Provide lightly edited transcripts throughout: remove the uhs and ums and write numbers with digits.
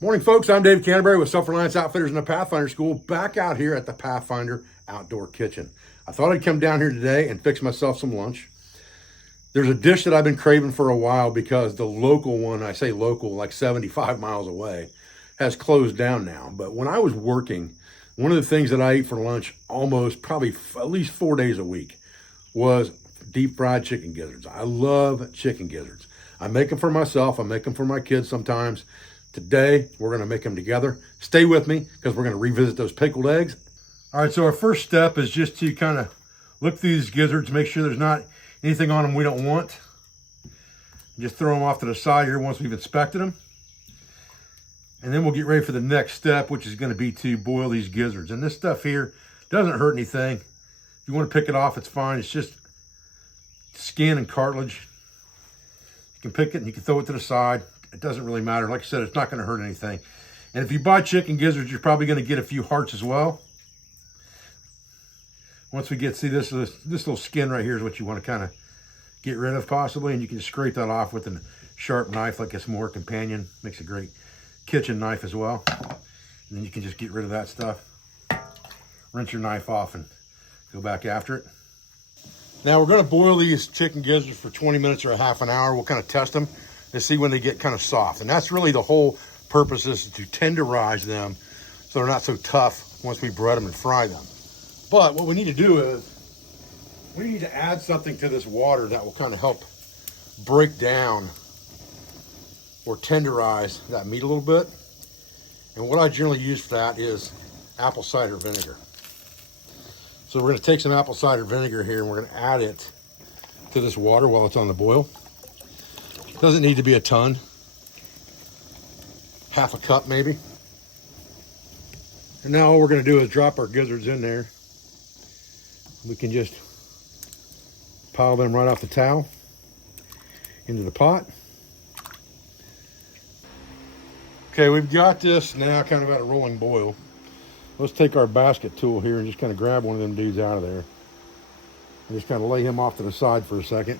Morning, folks. I'm Dave Canterbury with Self-Reliance Outfitters in the Pathfinder School, back out here at the Pathfinder Outdoor Kitchen. I thought I'd come down here today and fix myself some lunch. There's a dish that I've been craving for a while because the local one, I say local, like 75 miles away, has closed down now. But when I was working, one of the things that I ate for lunch almost probably at least 4 days a week was deep fried chicken gizzards. I love chicken gizzards. I make them for myself. I make them for my kids sometimes. Today, we're going to make them together. Stay with me because we're going to revisit those pickled eggs. All right, so our first step is just to kind of look through these gizzards, make sure there's not anything on them we don't want. Just throw them off to the side here once we've inspected them. And then we'll get ready for the next step, which is going to be to boil these gizzards. And this stuff here doesn't hurt anything. If you want to pick it off, it's fine. It's just skin and cartilage. You can pick it and you can throw it to the side. It doesn't really matter. Like I said, it's not going to hurt anything. And if you buy chicken gizzards, you're probably going to get a few hearts as well. Once we get, see this little skin right here is what you want to kind of get rid of possibly. And you can scrape that off with a sharp knife like a s'more companion. Makes a great kitchen knife as well. And then you can just get rid of that stuff. Rinse your knife off and go back after it. Now we're going to boil these chicken gizzards for 20 minutes or a half an hour. We'll kind of test them and see when they get kind of soft. And that's really the whole purpose, is to tenderize them so they're not so tough once we bread them and fry them. But what we need to do is we need to add something to this water that will kind of help break down or tenderize that meat a little bit. And what I generally use for that is apple cider vinegar. So we're going to take some apple cider vinegar here and we're going to add it to this water while it's on the boil. Doesn't need to be a ton. Half a cup maybe. And now all we're going to do is drop our gizzards in there. We can just pile them right off the towel into the pot. Okay, we've got this now kind of at a rolling boil. Let's take our basket tool here and just kind of grab one of them dudes out of there. And just kind of lay him off to the side for a second.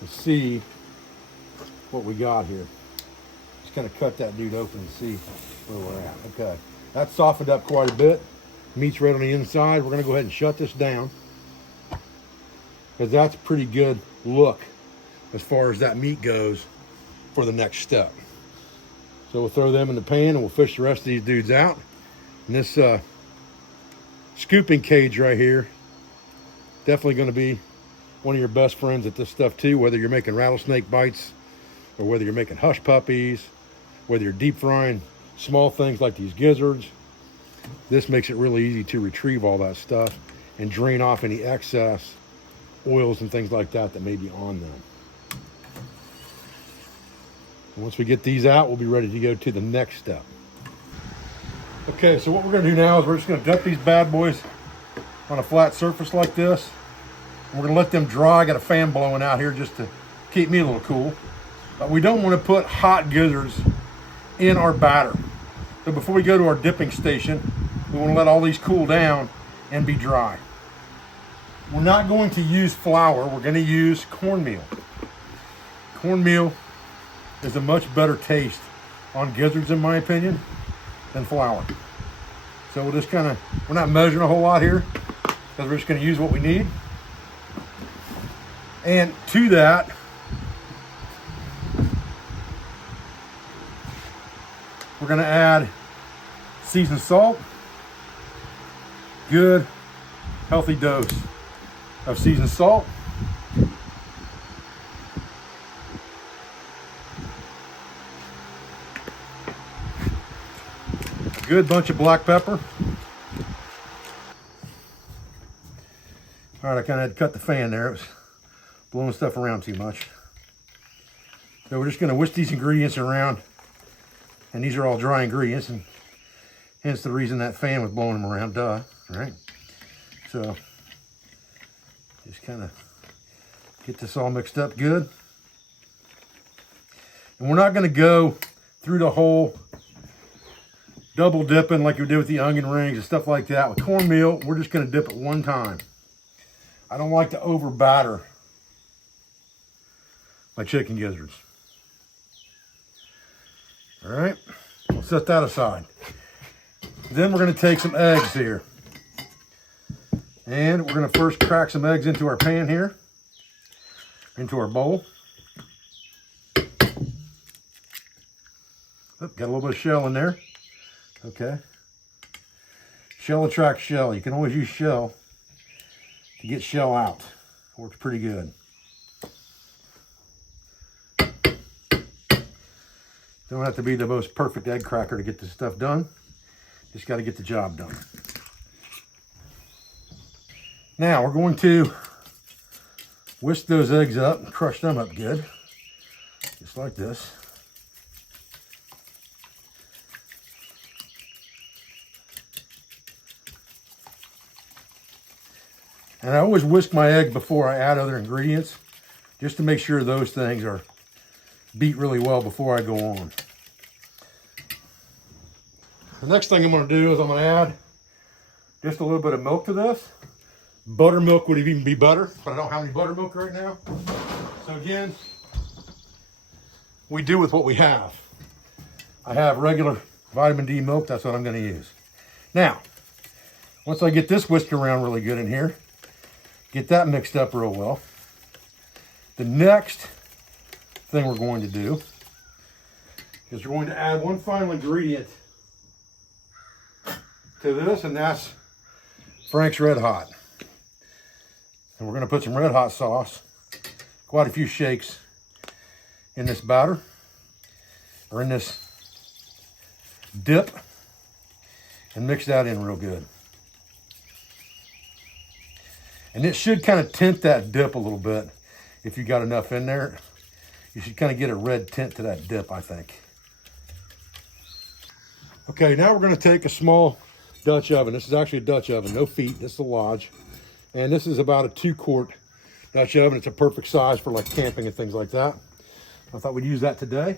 And see what we got here. Just kind of cut that dude open and see where we're at. Okay, that's softened up quite a bit. Meat's right on the inside. We're going to go ahead and shut this down because that's a pretty good look as far as that meat goes for the next step. So we'll throw them in the pan and we'll fish the rest of these dudes out. And this scooping cage right here, definitely going to be one of your best friends at this stuff too, whether you're making rattlesnake bites or whether you're making hush puppies, whether you're deep frying small things like these gizzards. This makes it really easy to retrieve all that stuff and drain off any excess oils and things like that that may be on them. And once we get these out, we'll be ready to go to the next step. Okay, so what we're going to do now is we're just going to dump these bad boys on a flat surface like this. We're going to let them dry. I got a fan blowing out here just to keep me a little cool. But we don't want to put hot gizzards in our batter. So before we go to our dipping station, we want to let all these cool down and be dry. We're not going to use flour. We're going to use cornmeal. Cornmeal is a much better taste on gizzards, in my opinion, than flour. So we'll just kind of, we're not measuring a whole lot here because we're just going to use what we need. And to that, we're going to add seasoned salt. Good, healthy dose of seasoned salt. A good bunch of black pepper. All right, I kind of had to cut the fan there. It was blowing stuff around too much. So we're just going to whisk these ingredients around. And these are all dry ingredients, and hence the reason that fan was blowing them around, duh, right? So just kind of get this all mixed up good. And we're not going to go through the whole double dipping like we did with the onion rings and stuff like that. With cornmeal, we're just going to dip it one time. I don't like to over batter my chicken gizzards. All right, we'll set that aside. Then we're going to take some eggs here. And we're going to first crack some eggs into our pan here, into our bowl. Oh, got a little bit of shell in there. Okay. Shell attracts shell. You can always use shell to get shell out. Works pretty good. Don't have to be the most perfect egg cracker to get this stuff done. Just got to get the job done. Now we're going to whisk those eggs up and crush them up good. Just like this. And I always whisk my egg before I add other ingredients, just to make sure those things are beat really well before I go on. The next thing I'm going to do is I'm going to add just a little bit of milk to this. Buttermilk would even be better, but I don't have any buttermilk right now. So again, we do with what we have. I have regular vitamin D milk. That's what I'm going to use. Now, once I get this whisked around really good in here, get that mixed up real well. The next thing we're going to do is we're going to add one final ingredient to this, and that's Frank's Red Hot. And we're going to put some Red Hot sauce, quite a few shakes in this batter, or in this dip, and mix that in real good. And it should kind of tint that dip a little bit. If you got enough in there, you should kind of get a red tint to that dip, I think. Okay, now we're going to take a small Dutch oven. This is actually a Dutch oven, no feet. This is a Lodge. And this is about a 2-quart Dutch oven. It's a perfect size for like camping and things like that. I thought we'd use that today.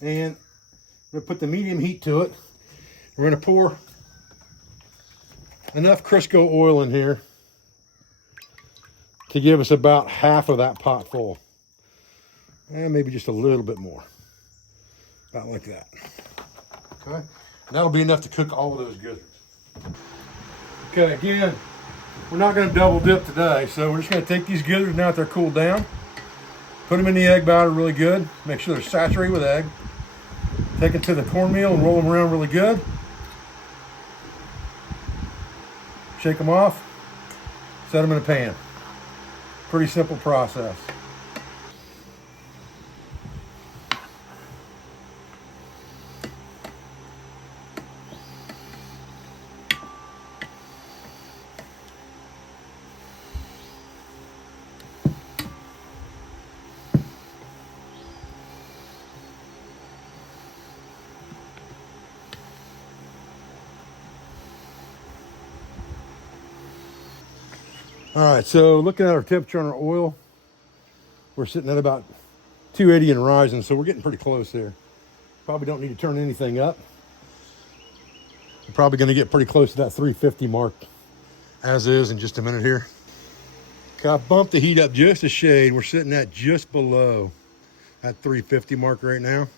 And we're going to put the medium heat to it. We're going to pour enough Crisco oil in here to give us about half of that pot full. And maybe just a little bit more. About like that. Okay. And that'll be enough to cook all of those gizzards. Okay, again, we're not going to double dip today, so we're just going to take these gizzards now that they're cooled down, put them in the egg batter really good, make sure they're saturated with egg, take it to the cornmeal and roll them around really good, shake them off, set them in a pan. Pretty simple process. All right, so looking at our temperature on our oil, we're sitting at about 280 and rising, so we're getting pretty close here. Probably don't need to turn anything up. We're probably going to get pretty close to that 350 mark as is in just a minute here. Okay, I bumped the heat up just a shade. We're sitting at just below that 350 mark right now.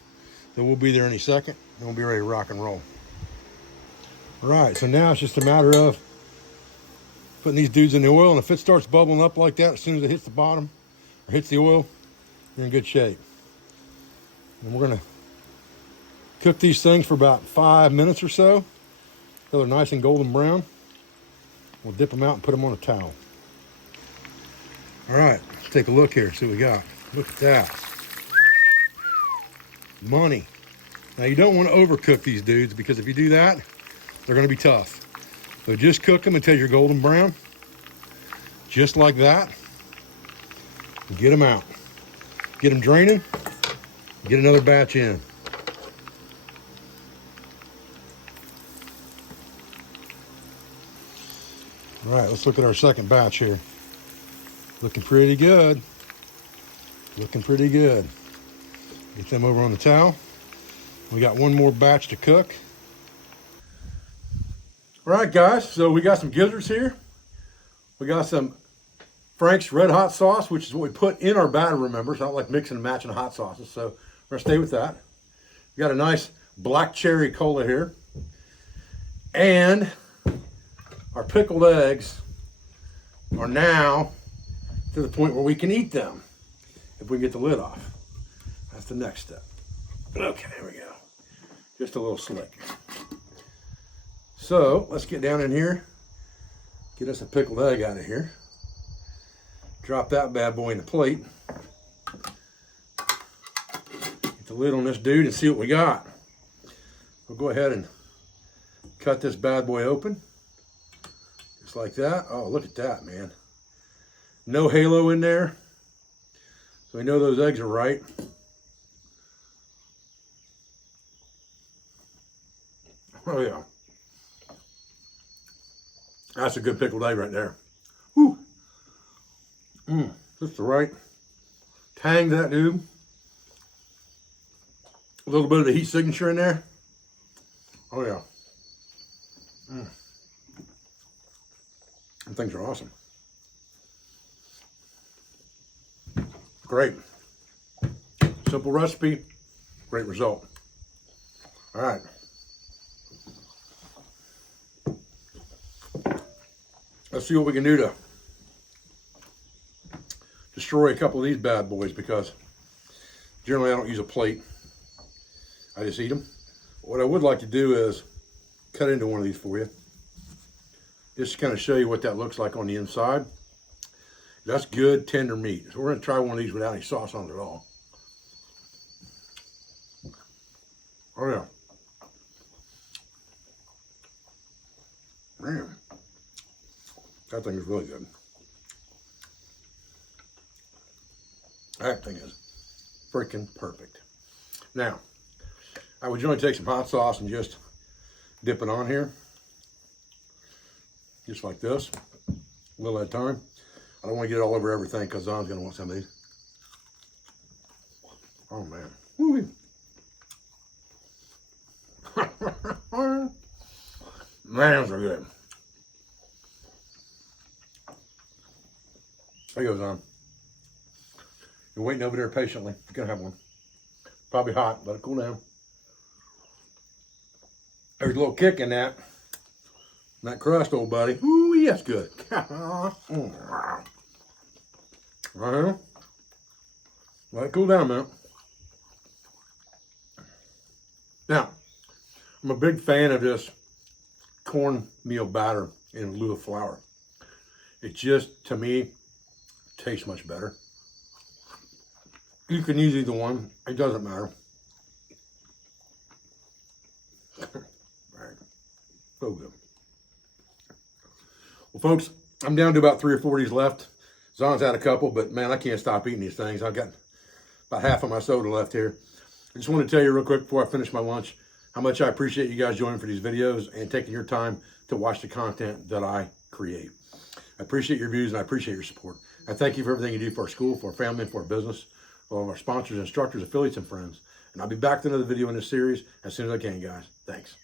So we'll be there any second, and we'll be ready to rock and roll. All right, so now it's just a matter of putting these dudes in the oil, and if it starts bubbling up like that, as soon as it hits the bottom or hits the oil, you're in good shape. And we're gonna cook these things for about 5 minutes or so until they're nice and golden brown. We'll dip them out and put them on a towel. All right, let's take a look here, see what we got. Look at that. Money. Now you don't want to overcook these dudes, because if you do that, they're gonna be tough. So just cook them until you're golden brown, just like that. Get them out. Get them draining, get another batch in. All right, let's look at our second batch here. Looking pretty good. Looking pretty good. Get them over on the towel. We got one more batch to cook. All right, guys, so we got some gizzards here. We got some Frank's Red Hot Sauce, which is what we put in our batter, remember. So I don't like mixing and matching hot sauces, so we're going to stay with that. We got a nice black cherry cola here. And our pickled eggs are now to the point where we can eat them if we get the lid off. That's the next step. Okay, here we go. Just a little slick. So let's get down in here, get us a pickled egg out of here. Drop that bad boy in the plate. Get the lid on this dude and see what we got. We'll go ahead and cut this bad boy open. Just like that. Oh, look at that, man. No halo in there. So we know those eggs are right. Oh yeah. That's a good pickled egg right there. Whew. Just the right tang to that dude. A little bit of the heat signature in there. Oh yeah. Them things are awesome. Great. Simple recipe, great result. All right. Let's see what we can do to destroy a couple of these bad boys, because generally I don't use a plate. I just eat them. What I would like to do is cut into one of these for you. Just to kind of show you what that looks like on the inside. That's good tender meat. So we're going to try one of these without any sauce on it at all. Oh yeah. Man. That thing is really good. That thing is freaking perfect. Now, I would generally take some hot sauce and just dip it on here. Just like this. A little at a time. I don't want to get it all over everything because Zon's going to want some of these. Oh, man. Woo-wee. Man, those are good. There goes on. You're waiting over there patiently. You're going to have one. Probably hot. Let it cool down. There's a little kick in that. That crust, old buddy. Ooh, that's good. Let it cool down, man. Now, I'm a big fan of this cornmeal batter in lieu of flour. It just, to me, tastes much better. You can use either one. It doesn't matter. Right. So good. Well, folks, I'm down to about 3 or 4 of these left. Zon's had a couple, but man, I can't stop eating these things. I've got about half of my soda left here. I just want to tell you real quick before I finish my lunch how much I appreciate you guys joining for these videos and taking your time to watch the content that I create. I appreciate your views and I appreciate your support. I thank you for everything you do for our school, for our family, and for our business, for all of our sponsors, instructors, affiliates, and friends. And I'll be back to another video in this series as soon as I can, guys. Thanks.